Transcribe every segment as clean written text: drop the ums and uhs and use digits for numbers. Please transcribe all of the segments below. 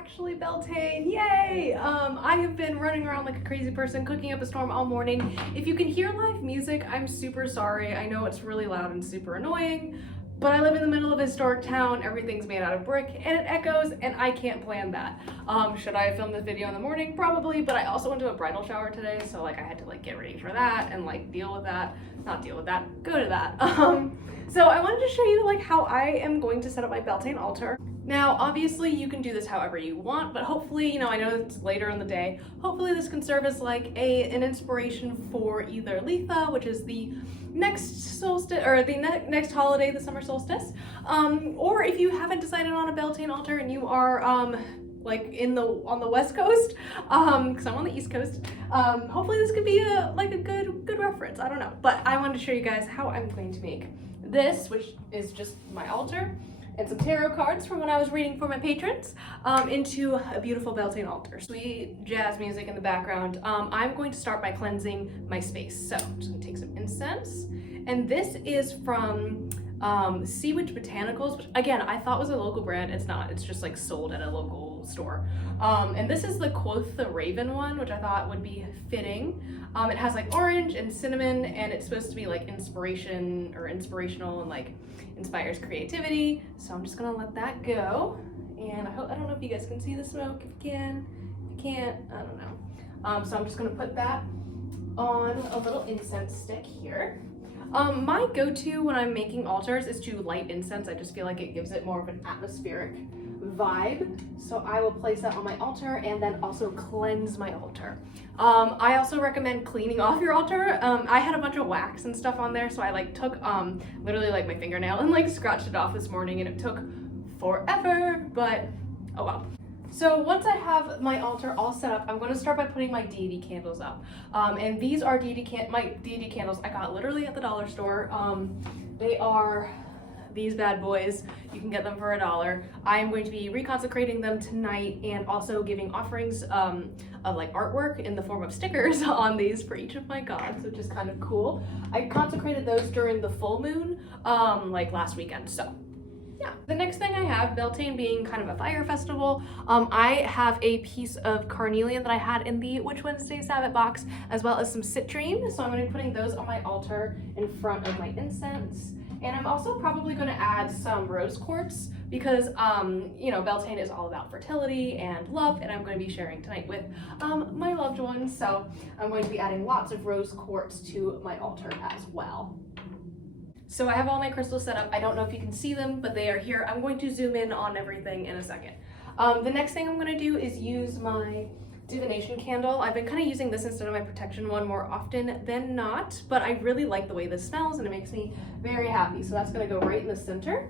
actually Beltane, yay! I have been running around like a crazy person, cooking up a storm all morning. If you can hear live music, I'm super sorry. I know it's really loud and super annoying, but I live in the middle of a historic town, everything's made out of brick, and it echoes, and I can't plan that. Should I have filmed this video in the morning? Probably, but I also went to a bridal shower today, so like I had to like get ready for that and like deal with that. Not deal with that, go to that. So I wanted to show you like how I am going to set up my Beltane altar. Now, obviously you can do this however you want, but hopefully, I know it's later in the day, hopefully this can serve as like an inspiration for either Letha, which is the next solstice, or the next holiday, the summer solstice, or if you haven't decided on a Beltane altar and you are like on the west coast, because I'm on the east coast, hopefully this could be a good reference. I don't know, but I wanted to show you guys how I'm going to make this, which is just my altar and some tarot cards from when I was reading for my patrons, into a beautiful Beltane altar. Sweet jazz music in the background. I'm going to start by cleansing my space. So I'm just gonna take some incense. And this is from Sea Witch Botanicals, which again, I thought was a local brand. It's not, it's just like sold at a local store. And this is the Quoth the Raven one, which I thought would be fitting. It has like orange and cinnamon, and it's supposed to be like inspiration or inspirational and like inspires creativity. So I'm just gonna let that go. And I don't know if you guys can see the smoke. If you can, if you can't, I don't know. So I'm just gonna put that on a little incense stick here. My go-to when I'm making altars is to light incense. I just feel like it gives it more of an atmospheric vibe. So I will place that on my altar and then also cleanse my altar. I also recommend cleaning off your altar. I had a bunch of wax and stuff on there, so I like took literally like my fingernail and like scratched it off this morning, and it took forever, but oh well. So once I have my altar all set up, I'm going to start by putting my deity candles up. And these are my deity candles I got literally at the dollar store. They are these bad boys. You can get them for $1. I am going to be reconsecrating them tonight and also giving offerings of like artwork in the form of stickers on these for each of my gods, which is kind of cool. I consecrated those during the full moon like last weekend, so yeah. The next thing I have, Beltane being kind of a fire festival, I have a piece of carnelian that I had in the Witch Wednesday Sabbath box, as well as some citrine. So I'm going to be putting those on my altar in front of my incense. And I'm also probably going to add some rose quartz because, Beltane is all about fertility and love, and I'm going to be sharing tonight with my loved ones. So I'm going to be adding lots of rose quartz to my altar as well. So I have all my crystals set up. I don't know if you can see them, but they are here. I'm going to zoom in on everything in a second. The next thing I'm going to do is use my divination candle. I've been kind of using this instead of my protection one more often than not, but I really like the way this smells and it makes me very happy. So that's going to go right in the center.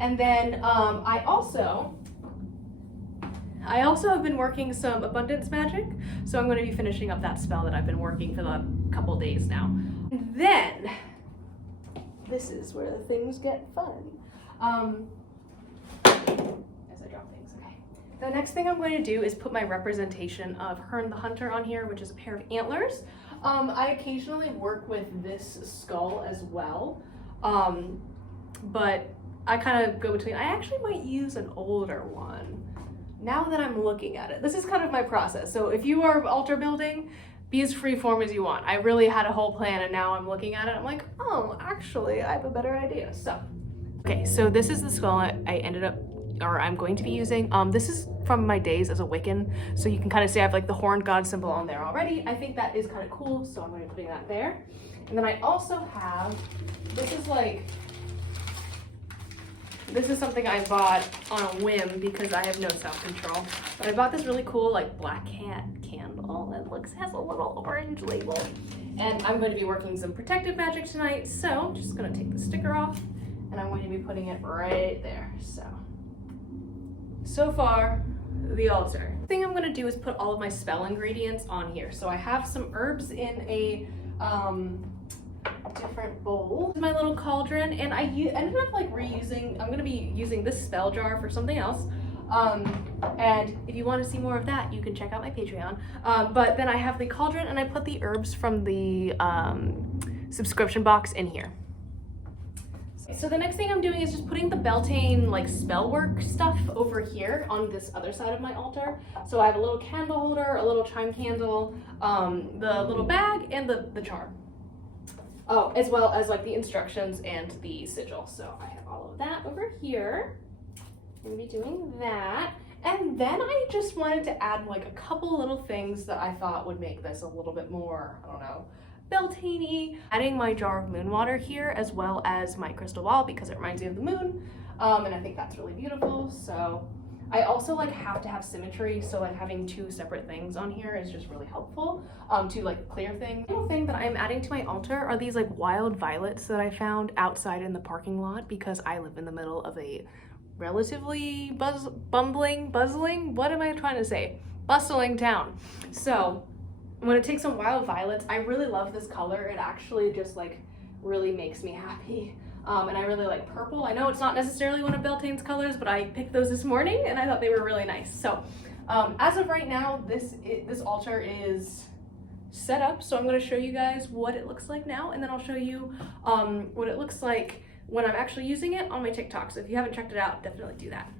And then I also have been working some abundance magic. So I'm going to be finishing up that spell that I've been working for the couple days now. And then this is where the things get fun. As I drop things, okay. The next thing I'm going to do is put my representation of Herne the Hunter on here, which is a pair of antlers. I occasionally work with this skull as well, but I kind of go between. I actually might use an older one now that I'm looking at it. This is kind of my process. So if you are altar building, be as freeform as you want. I really had a whole plan, and now I'm looking at it, I'm like, oh, actually, I have a better idea. So, okay, so this is the skull I'm going to be using. This is from my days as a Wiccan, so you can kind of see I have like the horned god symbol on there already. I think that is kind of cool, so I'm going to be putting that there. And then I also have, this is something I bought on a whim because I have no self-control. But I bought this really cool like black cat candle. It has a little orange label. And I'm going to be working some protective magic tonight, so I'm just going to take the sticker off and I'm going to be putting it right there. So far, the altar. The thing I'm going to do is put all of my spell ingredients on here. So I have some herbs in a different bowl, my little cauldron, and I ended up like reusing. I'm going to be using this spell jar for something else, and if you want to see more of that, you can check out my Patreon. But then I have the cauldron, and I put the herbs from the subscription box in here. So the next thing I'm doing is just putting the Beltane like spell work stuff over here on this other side of my altar. So I have a little candle holder, a little chime candle, the little bag, and the charm. Oh, as well as like the instructions and the sigil. So I have all of that over here. I'm gonna be doing that. And then I just wanted to add like a couple little things that I thought would make this a little bit more, I don't know, Beltane-y. Adding my jar of moon water here as well as my crystal ball because it reminds me of the moon. And I think that's really beautiful. So I also like have to have symmetry. So like having two separate things on here is just really helpful to like clear things. The thing that I'm adding to my altar are these like wild violets that I found outside in the parking lot because I live in the middle of a relatively bustling town. So I'm gonna take some wild violets. I really love this color. It actually just like really makes me happy. And I really like purple. I know it's not necessarily one of Beltane's colors, but I picked those this morning and I thought they were really nice. So as of right now, this altar is set up. So I'm gonna show you guys what it looks like now, and then I'll show you what it looks like when I'm actually using it on my TikTok. So if you haven't checked it out, definitely do that.